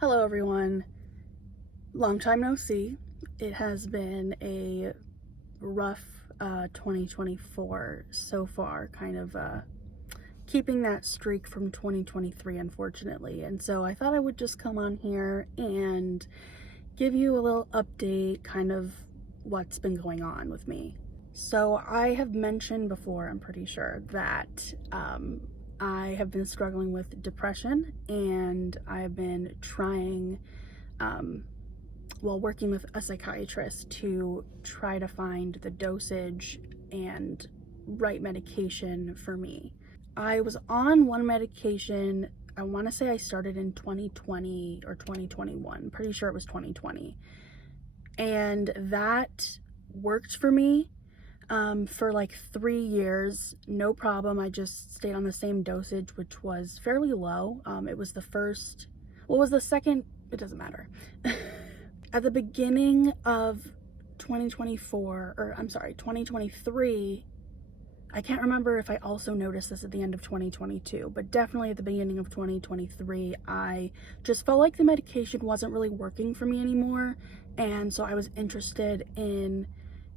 Hello everyone. Long time no see. It has been a rough 2024 so far, kind of keeping that streak from 2023 unfortunately. And so I thought I would just come on here and give you a little update, kind of what's been going on with me. So I have mentioned before, I'm pretty sure, that I have been struggling with depression, and I've been trying, while working with a psychiatrist, to try to find the dosage and right medication for me. I was on one medication, I want to say I started in 2020 or 2021, pretty sure it was 2020, and that worked for me for like 3 years, no problem. I just stayed on the same dosage, which was fairly low. It was the first, what was the second? It doesn't matter. At the beginning of 2024, or I'm sorry, 2023, I can't remember if I also noticed this at the end of 2022, but definitely at the beginning of 2023, I just felt like the medication wasn't really working for me anymore. And so I was interested in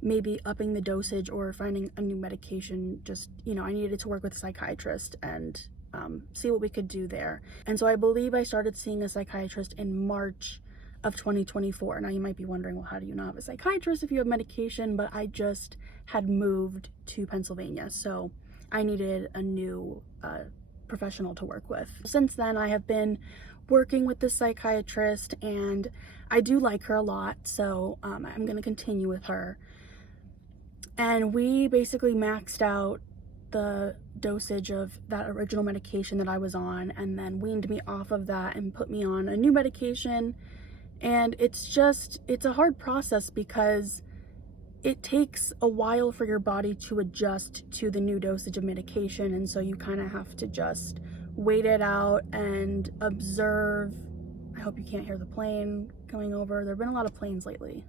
maybe upping the dosage or finding a new medication. Just, I needed to work with a psychiatrist and see what we could do there. And so I believe I started seeing a psychiatrist in March of 2024. Now you might be wondering, well, how do you not have a psychiatrist if you have medication? But I just had moved to Pennsylvania, so I needed a new professional to work with. Since then, I have been working with this psychiatrist, and I do like her a lot, so I'm going to continue with her. And we basically maxed out the dosage of that original medication that I was on, and then weaned me off of that and put me on a new medication. And it's a hard process because it takes a while for your body to adjust to the new dosage of medication. And so you kind of have to just wait it out and observe. I hope you can't hear the plane going over. There have been a lot of planes lately.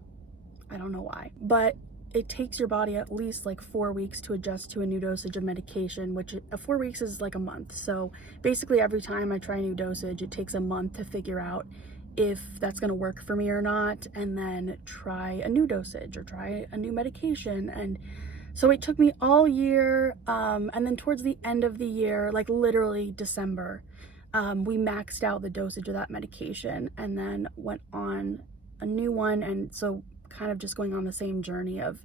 I don't know why. But it takes your body at least like 4 weeks to adjust to a new dosage of medication, which 4 weeks is like a month. So basically every time I try a new dosage, it takes a month to figure out if that's going to work for me or not, and then try a new dosage or try a new medication. And so it took me all year, and then towards the end of the year, like literally December, we maxed out the dosage of that medication and then went on a new one. And so kind of just going on the same journey of,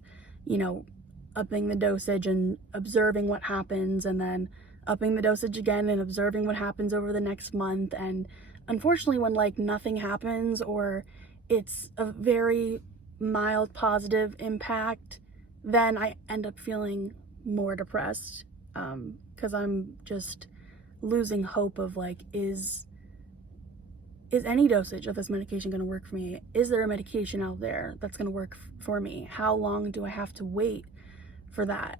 upping the dosage and observing what happens, and then upping the dosage again and observing what happens over the next month. And unfortunately, when like nothing happens, or it's a very mild positive impact, then I end up feeling more depressed, because I'm just losing hope of like, is any dosage of this medication going to work for me? Is there a medication out there that's going to work for me? How long do I have to wait for that?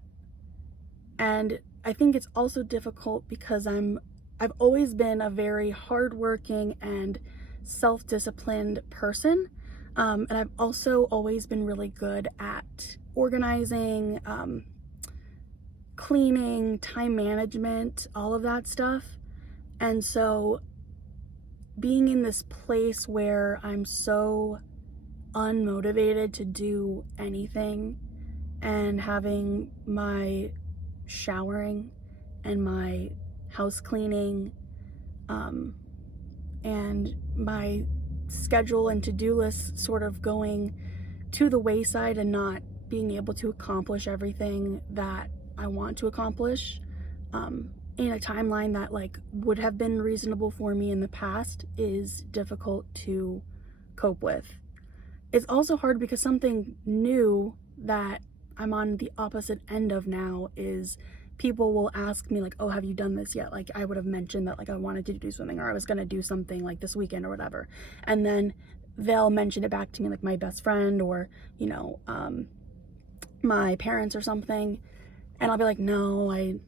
And I think it's also difficult because I've always been a very hardworking and self-disciplined person. And I've also always been really good at organizing, cleaning, time management, all of that stuff. And so being in this place where I'm so unmotivated to do anything, and having my showering and my house cleaning, and my schedule and to-do list sort of going to the wayside and not being able to accomplish everything that I want to accomplish in a timeline that like would have been reasonable for me in the past is difficult to cope with. It's also hard because something new that I'm on the opposite end of now is people will ask me like, oh, have you done this yet? Like I would have mentioned that like I wanted to do something, or I was going to do something like this weekend or whatever. And then they'll mention it back to me, like my best friend or, my parents or something. And I'll be like, no, I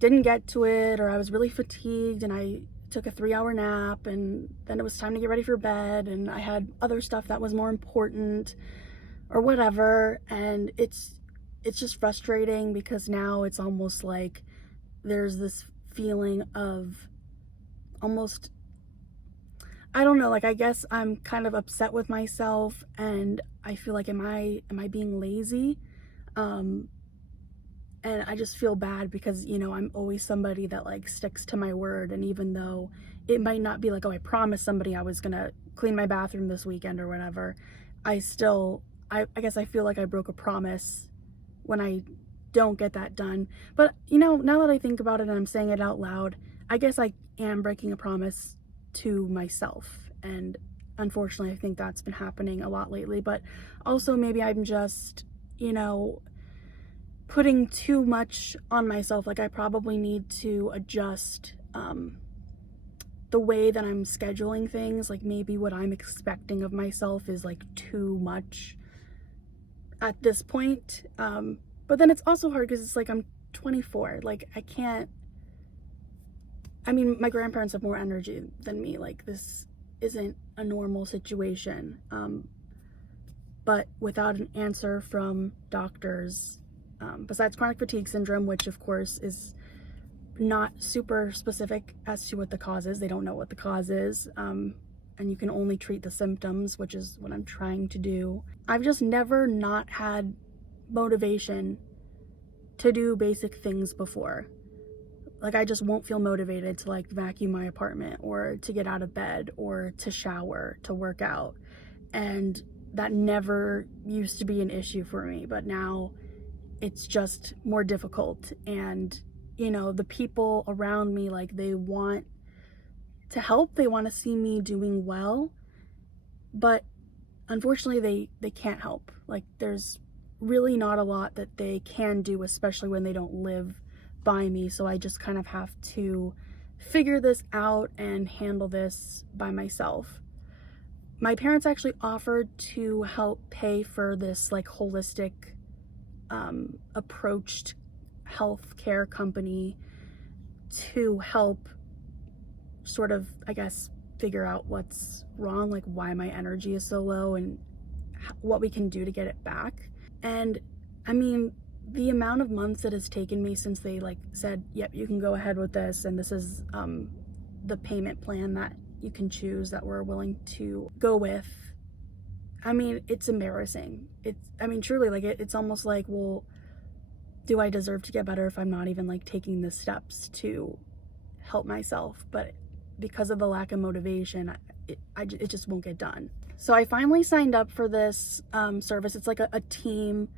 didn't get to it, or I was really fatigued and I took a 3-hour nap, and then it was time to get ready for bed, and I had other stuff that was more important or whatever. And it's just frustrating because now it's almost like there's this feeling of almost, I don't know, like, I guess I'm kind of upset with myself, and I feel like, am I being lazy? Um, and I just feel bad because, you know, I'm always somebody that like sticks to my word. And even though it might not be like, oh, I promised somebody I was gonna clean my bathroom this weekend or whatever, I still, I guess I feel like I broke a promise when I don't get that done. But, you know, now that I think about it and I'm saying it out loud, I guess I am breaking a promise to myself. And unfortunately, I think that's been happening a lot lately. But also, maybe I'm just, you know, putting too much on myself. Like, I probably need to adjust the way that I'm scheduling things. Like, maybe what I'm expecting of myself is like too much at this point. But then it's also hard because it's like I'm 24. Like, I can't. I mean, my grandparents have more energy than me. Like, this isn't a normal situation. But without an answer from doctors, besides chronic fatigue syndrome, which of course is not super specific as to what the cause is. They don't know what the cause is. And you can only treat the symptoms, which is what I'm trying to do. I've just never not had motivation to do basic things before. Like, I just won't feel motivated to like vacuum my apartment or to get out of bed or to shower, to work out. And that never used to be an issue for me, but now it's just more difficult. And, you know, the people around me, like, they want to help, they want to see me doing well, but unfortunately they can't help. Like, there's really not a lot that they can do, especially when they don't live by me. So I just kind of have to figure this out and handle this by myself. My parents actually offered to help pay for this like holistic approached healthcare company to help sort of, I guess, figure out what's wrong, like why my energy is so low and what we can do to get it back. And I mean, the amount of months it has taken me since they like said, yep, you can go ahead with this, and this is the payment plan that you can choose that we're willing to go with. I mean, it's embarrassing. I mean, truly, like, it's almost like, well, do I deserve to get better if I'm not even like taking the steps to help myself? But because of the lack of motivation, it just won't get done. So I finally signed up for this service. It's like a team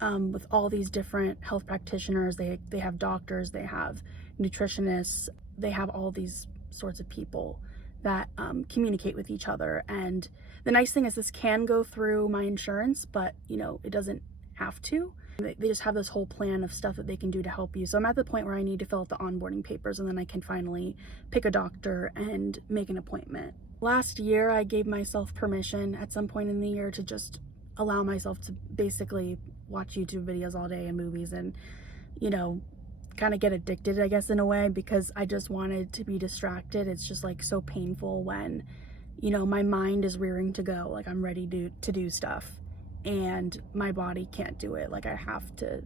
with all these different health practitioners. They have doctors, they have nutritionists, they have all these sorts of people that communicate with each other. And the nice thing is this can go through my insurance, but you know, it doesn't have to. They just have this whole plan of stuff that they can do to help you. So I'm at the point where I need to fill out the onboarding papers, and then I can finally pick a doctor and make an appointment. Last year, I gave myself permission at some point in the year to just allow myself to basically watch YouTube videos all day and movies and, you know, kind of get addicted, I guess, in a way, because I just wanted to be distracted. It's just like so painful when, you know, my mind is rearing to go, like I'm ready to do stuff, and my body can't do it. Like, I have to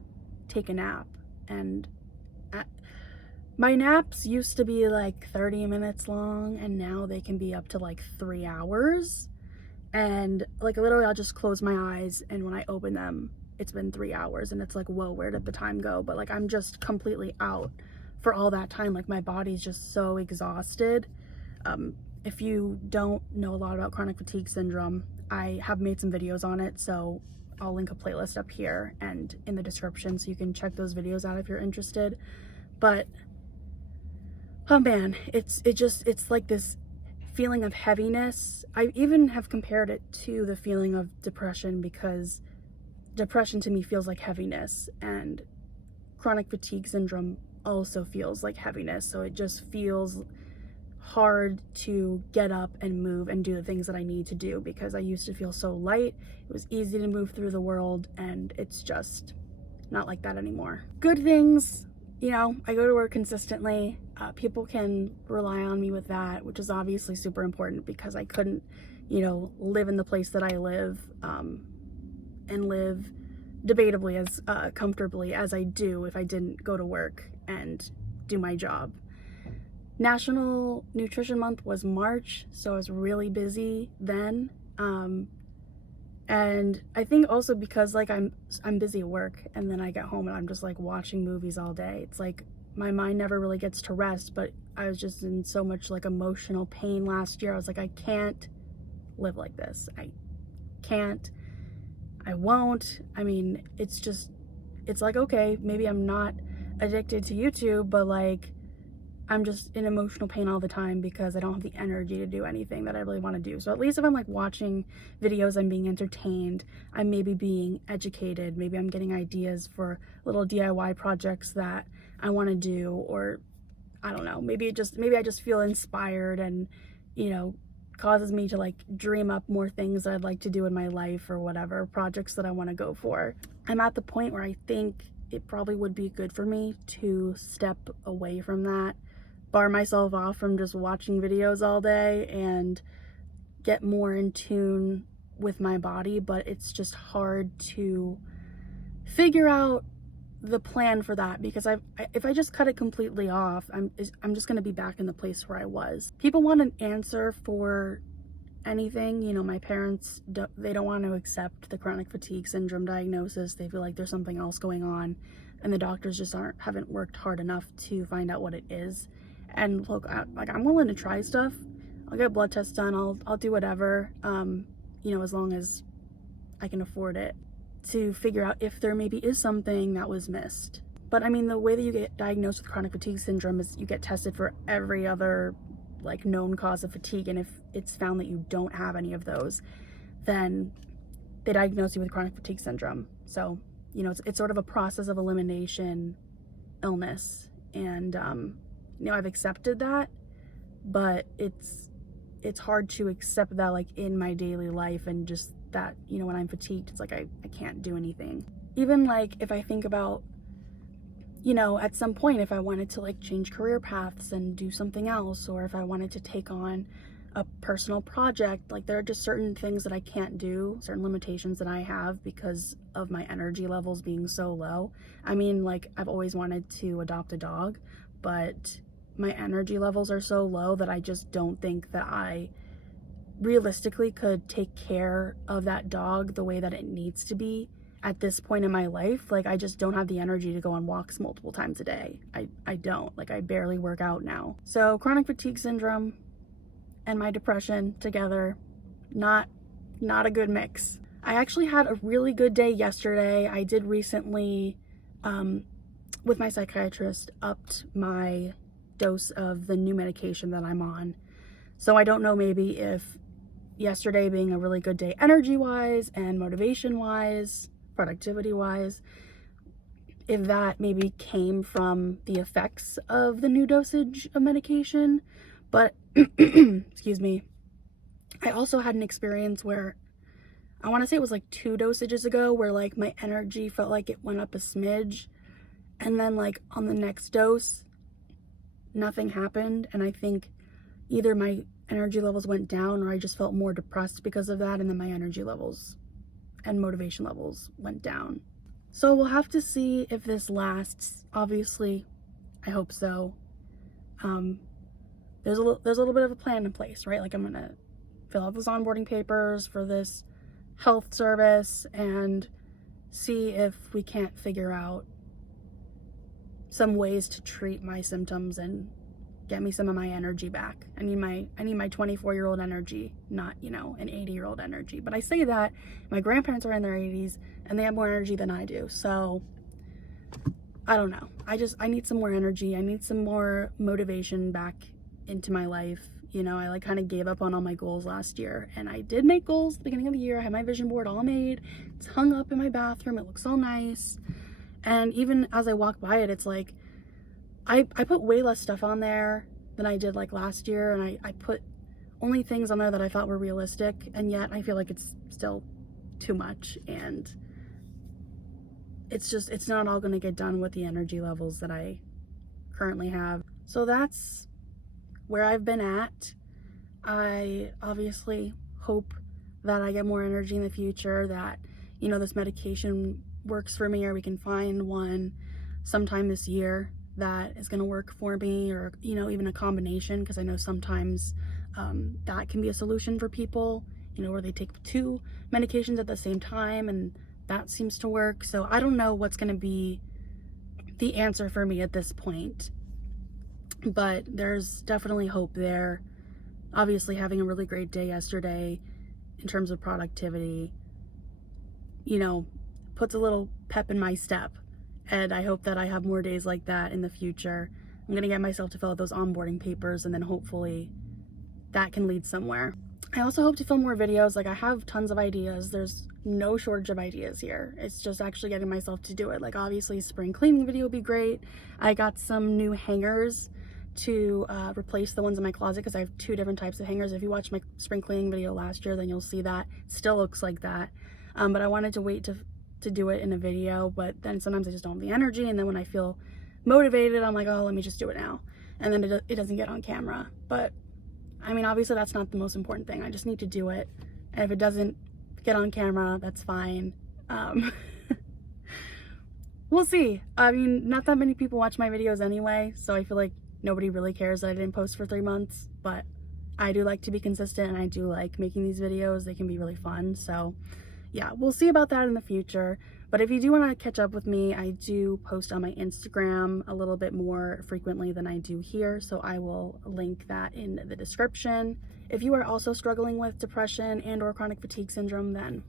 take a nap. And my naps used to be like 30 minutes long, and now they can be up to like 3 hours. And like, literally, I'll just close my eyes, and when I open them, it's been 3 hours, and it's like, whoa, where did the time go? But like, I'm just completely out for all that time. Like, my body's just so exhausted. If you don't know a lot about chronic fatigue syndrome, I have made some videos on it, so I'll link a playlist up here and in the description, so you can check those videos out if you're interested. But oh man, it's like this feeling of heaviness. I even have compared it to the feeling of depression, because depression to me feels like heaviness, and chronic fatigue syndrome also feels like heaviness. So it just feels hard to get up and move and do the things that I need to do, because I used to feel so light. It was easy to move through the world, and it's just not like that anymore. Good things, you know, I go to work consistently. People can rely on me with that, which is obviously super important, because I couldn't, you know, live in the place that I live and live debatably as comfortably as I do if I didn't go to work and do my job. National Nutrition Month was March, so I was really busy then. And I think also because like I'm busy at work, and then I get home and I'm just like watching movies all day. It's like my mind never really gets to rest, but I was just in so much like emotional pain last year. I was like, I can't live like this. I can't. I won't. I mean, it's like, okay, maybe I'm not addicted to YouTube, but like I'm just in emotional pain all the time because I don't have the energy to do anything that I really want to do. So at least if I'm like watching videos, I'm being entertained, I'm maybe being educated, maybe I'm getting ideas for little DIY projects that I want to do, or I don't know, maybe I just feel inspired and, you know, causes me to like dream up more things that I'd like to do in my life, or whatever projects that I want to go for. I'm at the point where I think it probably would be good for me to step away from that, bar myself off from just watching videos all day, and get more in tune with my body. But it's just hard to figure out the plan for that, because if I just cut it completely off, I'm just going to be back in the place where I was. People want an answer for anything. You know, my parents they don't want to accept the chronic fatigue syndrome diagnosis. They feel like there's something else going on, and the doctors just haven't worked hard enough to find out what it is. And look, I'm willing to try stuff. I'll get blood tests done. I'll do whatever, you know, as long as I can afford it, to figure out if there maybe is something that was missed. But I mean, the way that you get diagnosed with chronic fatigue syndrome is you get tested for every other like known cause of fatigue, and if it's found that you don't have any of those, then they diagnose you with chronic fatigue syndrome. So, you know, it's sort of a process of elimination illness, and you know, I've accepted that, but it's hard to accept that like in my daily life, and just that, you know, when I'm fatigued, it's like I can't do anything. Even like if I think about, you know, at some point if I wanted to like change career paths and do something else, or if I wanted to take on a personal project, like there are just certain things that I can't do, certain limitations that I have because of my energy levels being so low. I mean, like I've always wanted to adopt a dog, but my energy levels are so low that I just don't think that I realistically could take care of that dog the way that it needs to be at this point in my life. Like I just don't have the energy to go on walks multiple times a day. I don't. Like I barely work out now. So chronic fatigue syndrome and my depression together, not a good mix. I actually had a really good day yesterday. I did recently, with my psychiatrist, upped my dose of the new medication that I'm on. So I don't know, maybe if yesterday being a really good day energy-wise and motivation-wise, productivity-wise, if that maybe came from the effects of the new dosage of medication. But, excuse me, I also had an experience where, I want to say it was like 2 dosages ago, where like my energy felt like it went up a smidge, and then like on the next dose, nothing happened. And I think either my energy levels went down, or I just felt more depressed because of that, and then my energy levels and motivation levels went down. So we'll have to see if this lasts. Obviously, I hope so. There's a little bit of a plan in place, right? Like I'm gonna fill out those onboarding papers for this health service and see if we can't figure out some ways to treat my symptoms and get me some of my energy back. I need my 24-year-old energy, not, you know, an 80-year-old energy. But I say that my grandparents are in their 80s and they have more energy than I do. So I don't know. I need some more energy. I need some more motivation back into my life. You know, I like kind of gave up on all my goals last year, and I did make goals at the beginning of the year. I had my vision board all made. It's hung up in my bathroom. It looks all nice. And even as I walk by it, it's like, I put way less stuff on there than I did like last year, and I put only things on there that I thought were realistic, and yet I feel like it's still too much, and it's not all going to get done with the energy levels that I currently have. So that's where I've been at. I obviously hope that I get more energy in the future, that, you know, this medication works for me, or we can find one sometime this year. that is going to work for me, or, you know, even a combination, because I know sometimes that can be a solution for people, you know, where they take 2 medications at the same time, and that seems to work. So I don't know what's going to be the answer for me at this point, but there's definitely hope there. Obviously, having a really great day yesterday in terms of productivity, you know, puts a little pep in my step. And I hope that I have more days like that in the future. I'm going to get myself to fill out those onboarding papers, and then hopefully that can lead somewhere. I also hope to film more videos. Like, I have tons of ideas. There's no shortage of ideas here. It's just actually getting myself to do it. Like, obviously, spring cleaning video would be great. I got some new hangers to replace the ones in my closet, because I have 2 different types of hangers. If you watched my spring cleaning video last year, then you'll see that still looks like that. But I wanted to wait to do it in a video, but then sometimes I just don't have the energy, and then when I feel motivated, I'm like, oh, let me just do it now, and then it doesn't get on camera. But I mean, obviously that's not the most important thing. I just need to do it, and if it doesn't get on camera, that's fine. We'll see. I mean, not that many people watch my videos anyway, so I feel like nobody really cares that I didn't post for 3 months, but I do like to be consistent, and I do like making these videos. They can be really fun. So yeah, we'll see about that in the future. But if you do want to catch up with me, I do post on my Instagram a little bit more frequently than I do here, so I will link that in the description. If you are also struggling with depression and or chronic fatigue syndrome, then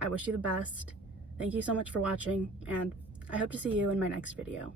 I wish you the best. Thank you so much for watching, and I hope to see you in my next video.